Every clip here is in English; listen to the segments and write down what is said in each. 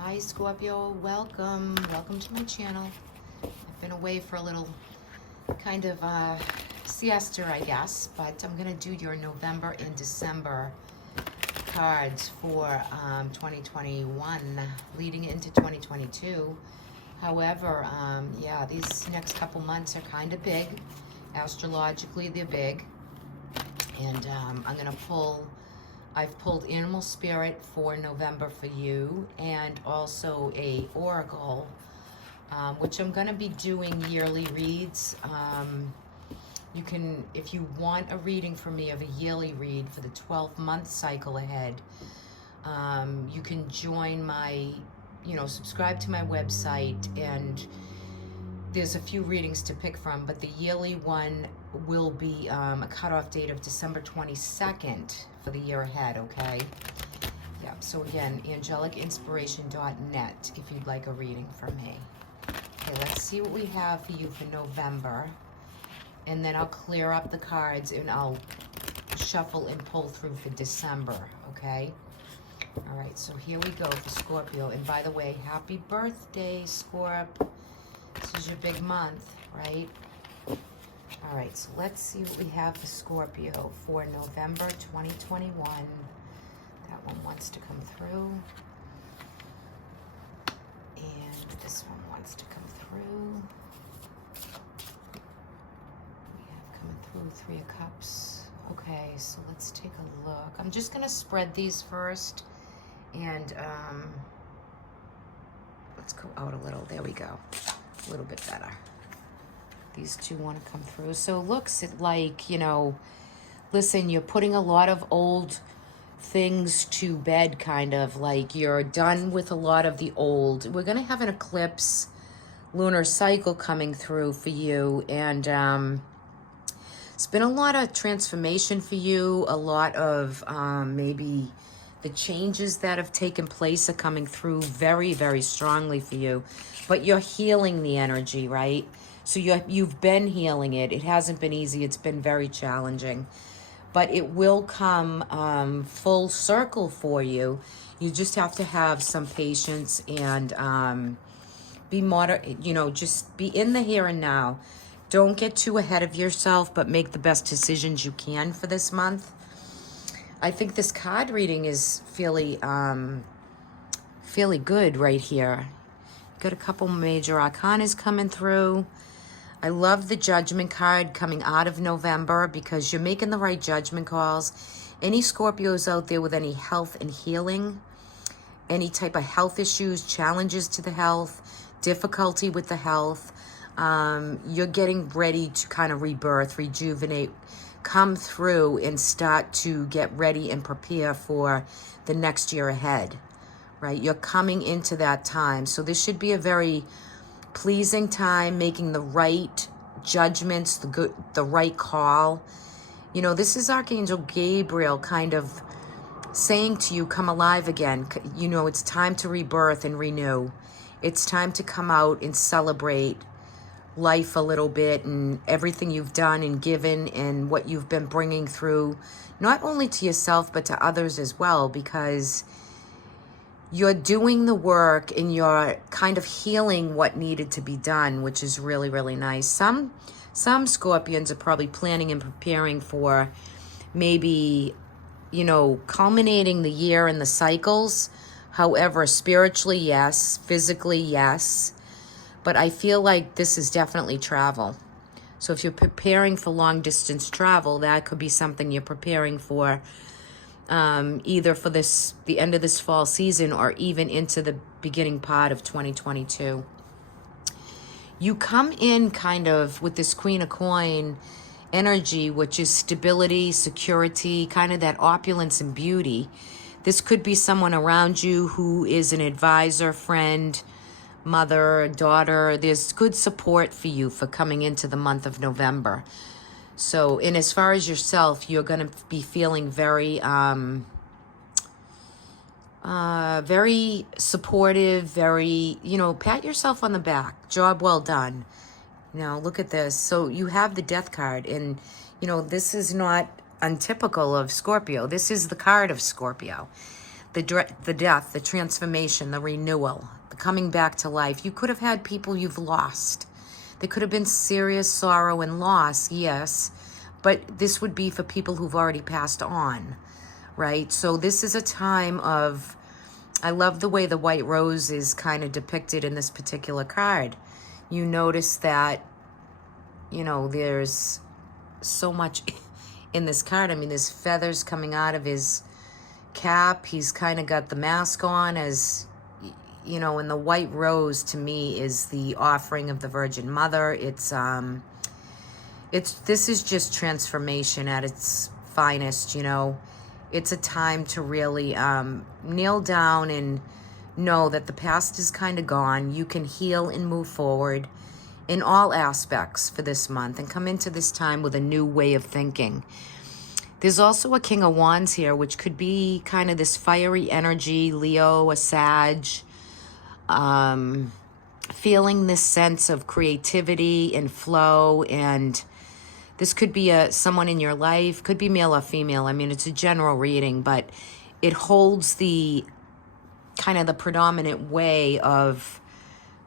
Hi Scorpio, welcome to my channel. I've been away for a little kind of siesta, I guess, but I'm gonna do your November and December cards for 2021 leading into 2022. However, yeah, these next couple months are kind of big. Astrologically, they're big. And I've pulled Animal Spirit for November for you, and also a Oracle, which I'm going to be doing yearly reads. You can, if you want a reading from me of a yearly read for the 12-month cycle ahead, you can join my, subscribe to my website, and there's a few readings to pick from, but the yearly one will be a cutoff date of December 22nd for the year ahead, okay? Yeah, so again, angelicinspiration.net if you'd like a reading from me. Okay, let's see what we have for you for November. And then I'll clear up the cards and I'll shuffle and pull through for December, okay? All right, so here we go for Scorpio. And by the way, happy birthday, Scorp. This is your big month, right? All right, so let's see what we have for Scorpio for November 2021. That one wants to come through. And this one wants to come through. We have coming through Three of Cups. Okay, so let's take a look. I'm just going to spread these first. And let's go out a little. There we go. A little bit better. These two want to come through. So it looks like, listen, you're putting a lot of old things to bed, kind of like you're done with a lot of the old. We're going to have an eclipse lunar cycle coming through for you, and it's been a lot of transformation for you. A lot of maybe the changes that have taken place are coming through very, very strongly for you, but you're healing the energy, right? So you've been healing it. It hasn't been easy. It's been very challenging, but it will come full circle for you. You just have to have some patience and be moderate, just be in the here and now. Don't get too ahead of yourself, but make the best decisions you can for this month. I think this card reading is fairly good right here. Got a couple major arcanas coming through. I love the Judgment card coming out of November because you're making the right judgment calls. Any Scorpios out there with any health and healing, any type of health issues, challenges to the health, difficulty with the health, you're getting ready to kind of rebirth, rejuvenate, come through and start to get ready and prepare for the next year ahead, right? You're coming into that time. So this should be a very pleasing time, making the right judgments, the right call. This is Archangel Gabriel kind of saying to you, come alive again. It's time to rebirth and renew. It's time to come out and celebrate life a little bit and everything you've done and given and what you've been bringing through, not only to yourself, but to others as well, because you're doing the work and you're kind of healing what needed to be done, which is really, really nice. Some Scorpions are probably planning and preparing for maybe, culminating the year and the cycles. However, spiritually, yes. Physically, yes. But I feel like this is definitely travel. So if you're preparing for long distance travel, that could be something you're preparing for, either for the end of this fall season or even into the beginning part of 2022. You come in kind of with this Queen of Coin energy, which is stability, security, kind of that opulence and beauty. This could be someone around you who is an advisor, friend, mother, daughter. There's good support for you for coming into the month of November. So, and as far as yourself, you're going to be feeling very, very supportive, very, pat yourself on the back. Job well done. Look at this. So you have the Death card, and, this is not untypical of Scorpio. This is the card of Scorpio. the death, the transformation, the renewal, the coming back to life. You could have had people you've lost. There could have been serious sorrow and loss, yes, but this would be for people who've already passed on, right? So this is a time of, I love the way the white rose is kind of depicted in this particular card. You notice that, you know, there's so much in this card. I mean, there's feathers coming out of his cap. He's kind of got the mask on, as you know, and the white rose to me is the offering of the Virgin Mother. This is just transformation at its finest, you know. It's a time to really kneel down and know that the past is kind of gone. You can heal and move forward in all aspects for this month and come into this time with a new way of thinking. There's also a King of Wands here, which could be kind of this fiery energy, Leo, a Sag, feeling this sense of creativity and flow. And this could be someone in your life, could be male or female. I mean, it's a general reading, but it holds the kind of the predominant way of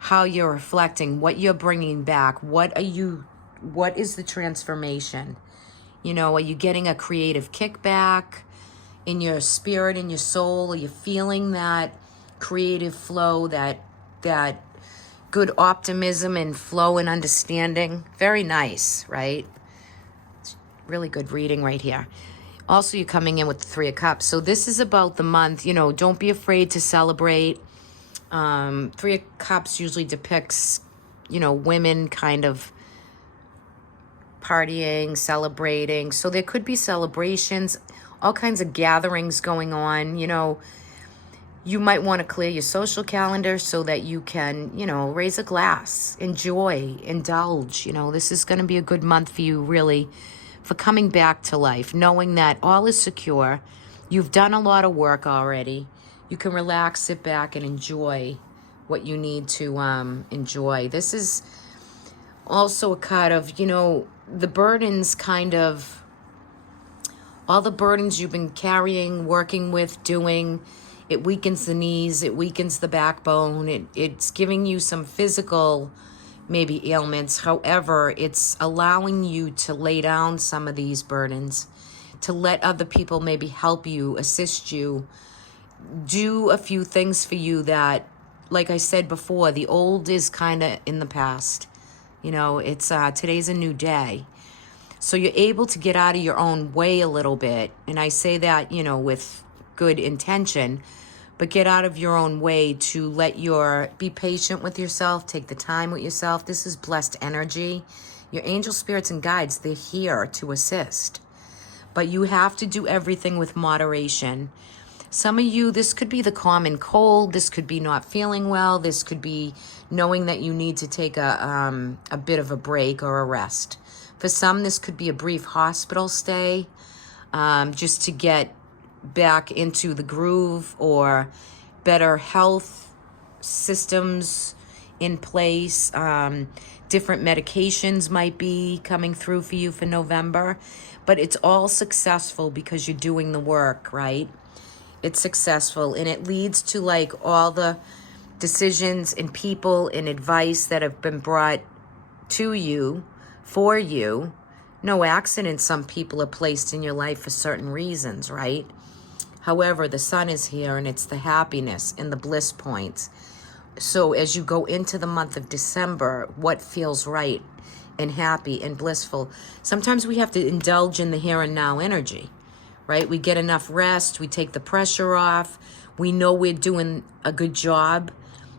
how you're reflecting, what you're bringing back, what is the transformation? You know, are you getting a creative kickback in your spirit, in your soul? Are you feeling that creative flow, that good optimism and flow and understanding? Very nice, right? It's really good reading right here. Also, you're coming in with the Three of Cups. So this is about the month, you know, don't be afraid to celebrate. Three of Cups usually depicts, you know, women kind of partying, celebrating. So there could be celebrations, all kinds of gatherings going on. You know, you might want to clear your social calendar so that you can, you know, raise a glass, enjoy, indulge. You know, this is going to be a good month for you, really, for coming back to life, knowing that all is secure. You've done a lot of work already. You can relax, sit back, and enjoy what you need to enjoy. This is also a card of, you know, the burdens, kind of all the burdens you've been carrying, working with, doing. It weakens the knees, it weakens the backbone, it's giving you some physical maybe ailments. However, it's allowing you to lay down some of these burdens, to let other people maybe help you, assist you, do a few things for you that, like I said before, the old is kind of in the past. You know, it's today's a new day. So you're able to get out of your own way a little bit. And I say that, you know, with good intention, but get out of your own way to be patient with yourself, take the time with yourself. This is blessed energy. Your angel spirits and guides, they're here to assist. But you have to do everything with moderation. Some of you, this could be the common cold. This could be not feeling well. This could be knowing that you need to take a bit of a break or a rest. For some, this could be a brief hospital stay, just to get back into the groove, or better health systems in place. Different medications might be coming through for you for November, but it's all successful because you're doing the work, right? It's successful, and it leads to like all the decisions and people and advice that have been brought to you, for you. No accident, some people are placed in your life for certain reasons, right? However, the sun is here, and it's the happiness and the bliss points. So as you go into the month of December, what feels right and happy and blissful? Sometimes we have to indulge in the here and now energy, right? We get enough rest, we take the pressure off, we know we're doing a good job,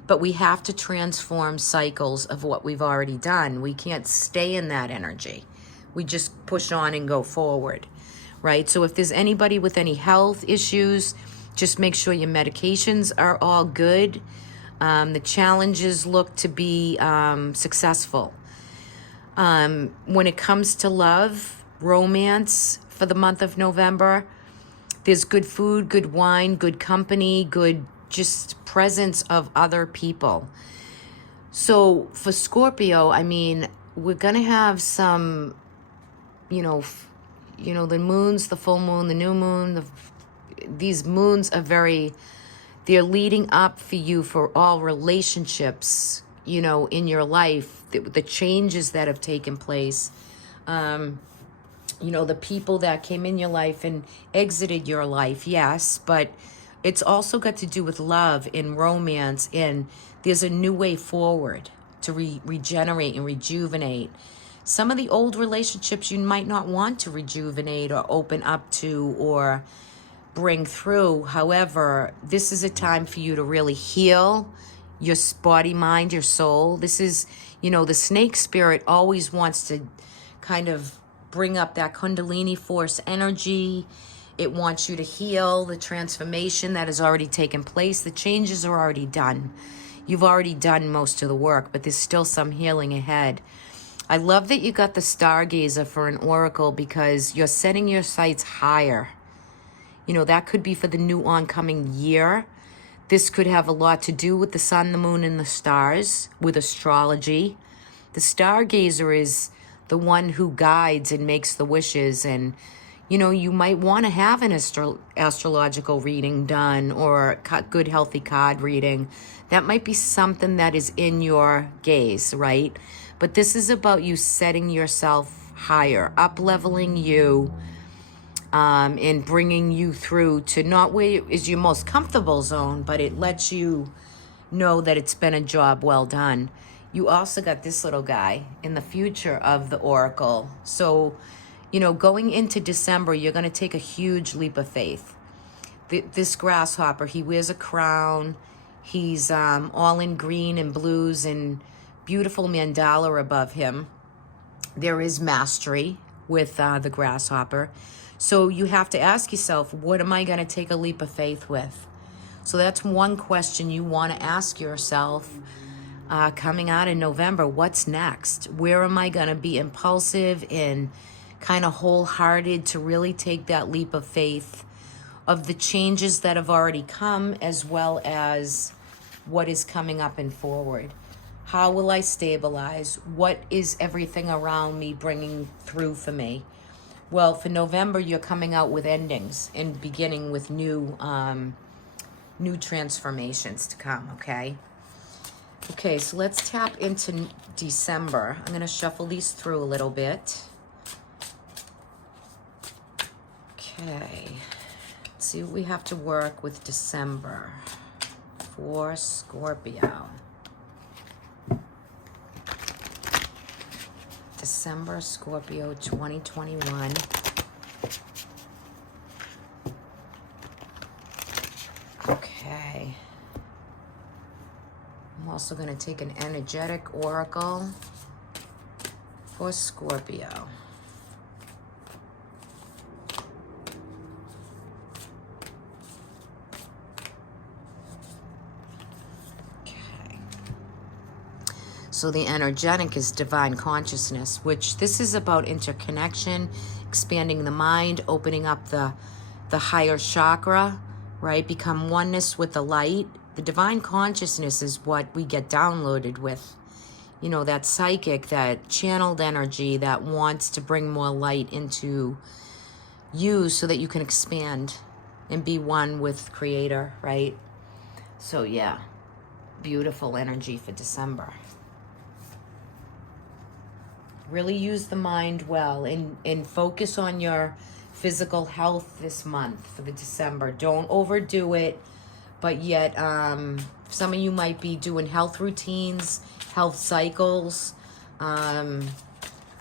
but we have to transform cycles of what we've already done. We can't stay in that energy. We just push on and go forward, right? So if there's anybody with any health issues, just make sure your medications are all good. The challenges look to be successful. When it comes to love, romance for the month of November, there's good food, good wine, good company, good just presence of other people. So for Scorpio, I mean, we're going to have some, the moons, the full moon, the new moon, these moons are they're leading up for you for all relationships, you know, in your life, the changes that have taken place. You know, the people that came in your life and exited your life, yes, but it's also got to do with love and romance, and there's a new way forward to regenerate and rejuvenate. Some of the old relationships you might not want to rejuvenate or open up to or bring through. However, this is a time for you to really heal your body, mind, your soul. This is, you know, the snake spirit always wants to kind of bring up that Kundalini force energy. It wants you to heal the transformation that has already taken place. The changes are already done. You've already done most of the work, but there's still some healing ahead. I love that you got the Stargazer for an oracle because you're setting your sights higher. You know, that could be for the new oncoming year. This could have a lot to do with the sun, the moon, and the stars, with astrology. The Stargazer is the one who guides and makes the wishes. And, you know, you might want to have an astrological reading done or a good, healthy card reading. That might be something that is in your gaze, right? But this is about you setting yourself higher, up-leveling you, and bringing you through to not where is your most comfortable zone, but it lets you know that it's been a job well done. You also got this little guy in the future of the oracle. So, you know, going into December, you're going to take a huge leap of faith. This grasshopper, he wears a crown. He's all in green and blues and beautiful mandala above him. There is mastery with the grasshopper. So you have to ask yourself, what am I going to take a leap of faith with? So that's one question you want to ask yourself coming out in November. What's next? Where am I going to be impulsive and kind of wholehearted to really take that leap of faith of the changes that have already come, as well as what is coming up and forward? How will I stabilize? What is everything around me bringing through for me? Well, for November, you're coming out with endings and beginning with new transformations to come, okay? Okay, so let's tap into December. I'm going to shuffle these through a little bit. Okay, let's see what we have to work with December for Scorpio. December, Scorpio, 2021. Okay. I'm also going to take an energetic oracle for Scorpio. So the energetic is divine consciousness, which this is about interconnection, expanding the mind, opening up the higher chakra, right? Become oneness with the light. The divine consciousness is what we get downloaded with. You know, that psychic, that channeled energy that wants to bring more light into you so that you can expand and be one with Creator, right? So yeah, beautiful energy for December. Really use the mind well and focus on your physical health this month for the December. Don't overdo it, but yet some of you might be doing health routines, health cycles,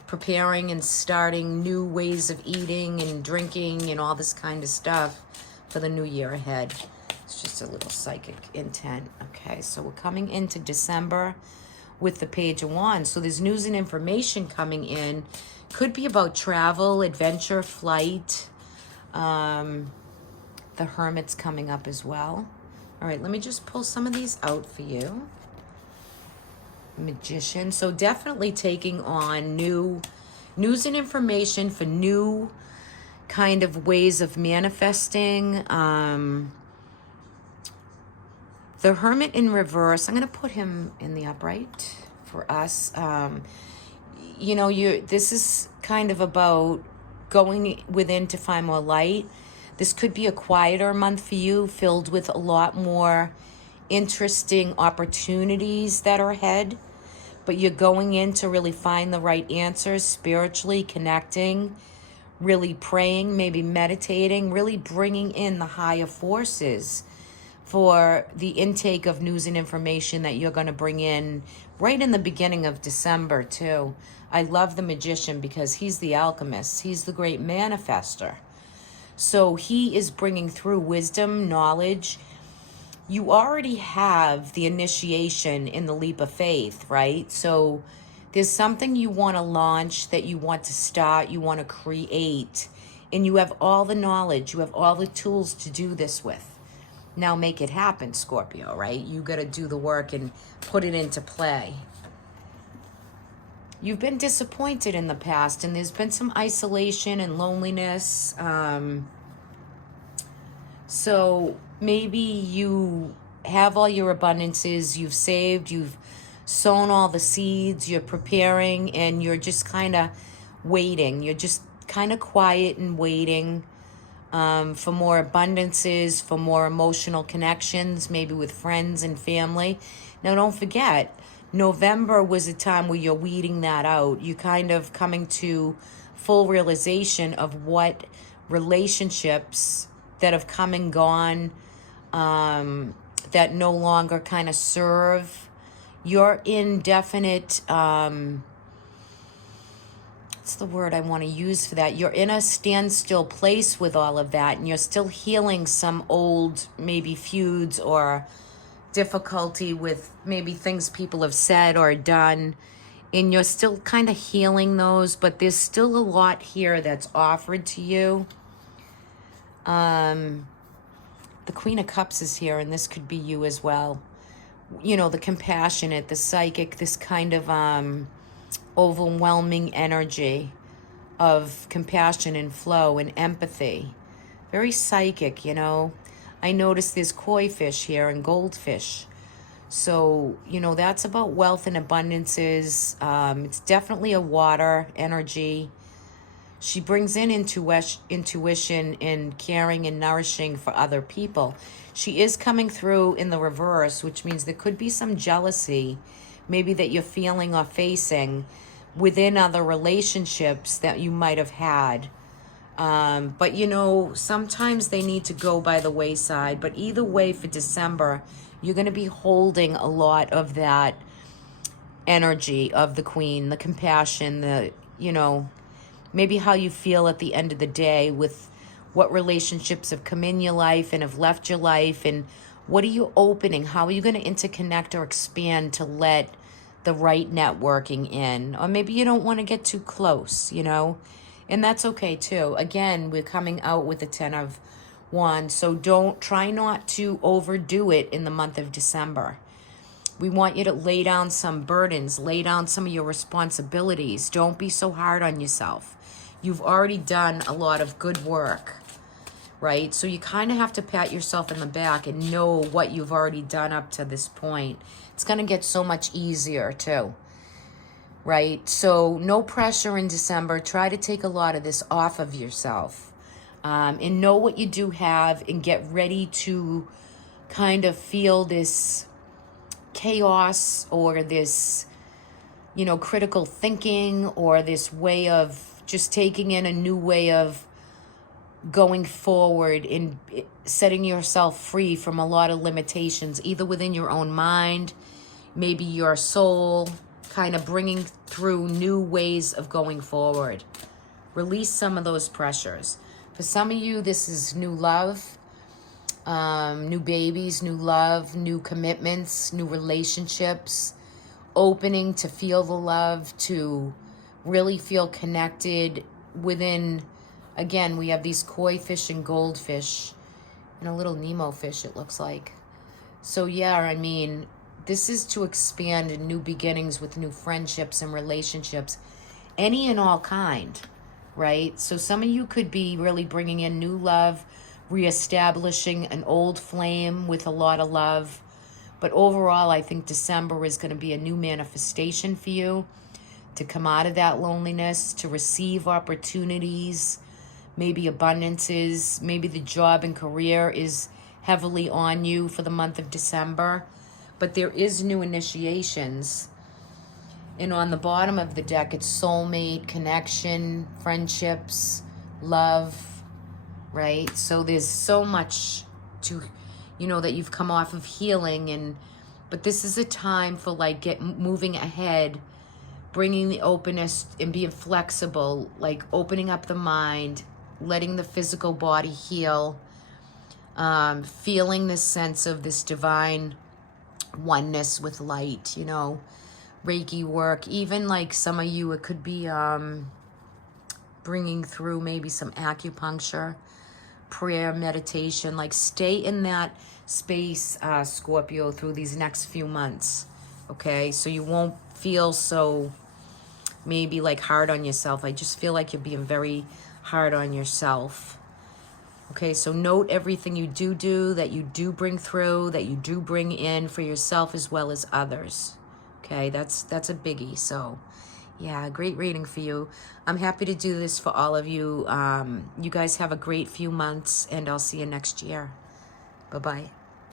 preparing and starting new ways of eating and drinking and all this kind of stuff for the new year ahead. It's just a little psychic intent. Okay, so we're coming into December with the Page of Wands. So there's news and information coming in. Could be about travel, adventure, flight. The Hermit's coming up as well. All right, let me just pull some of these out for you. Magician. So definitely taking on new news and information for new kind of ways of manifesting. The Hermit in reverse, I'm going to put him in the upright for us. You know, this is kind of about going within to find more light. This could be a quieter month for you, filled with a lot more interesting opportunities that are ahead. But you're going in to really find the right answers, spiritually connecting, really praying, maybe meditating, really bringing in the higher forces for the intake of news and information that you're going to bring in right in the beginning of December, too. I love the magician because he's the alchemist. He's the great manifester. So he is bringing through wisdom, knowledge. You already have the initiation in the leap of faith, right? So there's something you want to launch, that you want to start, you want to create, and you have all the knowledge, you have all the tools to do this with. Now make it happen, Scorpio, right? You got to do the work and put it into play. You've been disappointed in the past, and there's been some isolation and loneliness. So maybe you have all your abundances, you've saved, you've sown all the seeds, you're preparing, and you're just kind of waiting. You're just kind of quiet and waiting for more abundances, for more emotional connections, maybe with friends and family. Now, don't forget, November was a time where you're weeding that out. You're kind of coming to full realization of what relationships that have come and gone, that no longer kind of serve. You're in definite, what's the word I want to use for that? You're in a standstill place with all of that, and you're still healing some old maybe feuds or difficulty with maybe things people have said or done, and you're still kind of healing those, but there's still a lot here that's offered to you. The Queen of Cups is here, and this could be you as well. You know, the compassionate, the psychic, this kind of overwhelming energy of compassion and flow and empathy. Very psychic, you know. I noticed there's koi fish here and goldfish. So, you know, that's about wealth and abundances. It's definitely a water energy. She brings in intuition and caring and nourishing for other people. She is coming through in the reverse, which means there could be some jealousy, maybe that you're feeling or facing within other relationships that you might have had. But, you know, sometimes they need to go by the wayside. But either way, for December, you're going to be holding a lot of that energy of the Queen, the compassion, the, you know, maybe how you feel at the end of the day with what relationships have come in your life and have left your life, and what are you opening? How are you going to interconnect or expand to let the right networking in? Or maybe you don't want to get too close, you know, and that's okay too. Again, we're coming out with the 10 of Wands, so try not to overdo it in the month of December. We want you to lay down some burdens, lay down some of your responsibilities. Don't be so hard on yourself. You've already done a lot of good work, right? So you kind of have to pat yourself in the back and know what you've already done up to this point. It's going to get so much easier too, right? So no pressure in December. Try to take a lot of this off of yourself, and know what you do have, and get ready to kind of feel this chaos or this, you know, critical thinking, or this way of just taking in a new way of going forward and setting yourself free from a lot of limitations, either within your own mind, maybe your soul, kind of bringing through new ways of going forward. Release some of those pressures. For some of you, this is new love, new babies, new love, new commitments, new relationships, opening to feel the love, to really feel connected within. Again, we have these koi fish and goldfish and a little Nemo fish, it looks like. So yeah, I mean, this is to expand in new beginnings with new friendships and relationships, any and all kind, right? So some of you could be really bringing in new love, reestablishing an old flame with a lot of love. But overall, I think December is going to be a new manifestation for you to come out of that loneliness, to receive opportunities, maybe abundances, maybe the job and career is heavily on you for the month of December. But there is new initiations. And on the bottom of the deck, it's soulmate, connection, friendships, love, right? So there's so much to, that you've come off of healing. But this is a time for like moving ahead, bringing the openness and being flexible, like opening up the mind, letting the physical body heal, feeling this sense of this divine oneness with light, Reiki work. Even like some of you, it could be bringing through maybe some acupuncture, prayer, meditation. Like stay in that space, Scorpio, through these next few months, okay? So you won't feel so maybe like hard on yourself. I just feel like you're being very hard on yourself. Okay, so note everything you do, that you do bring through, that you do bring in for yourself as well as others. Okay, that's a biggie. So, yeah, great reading for you. I'm happy to do this for all of you. You guys have a great few months, and I'll see you next year. Bye-bye.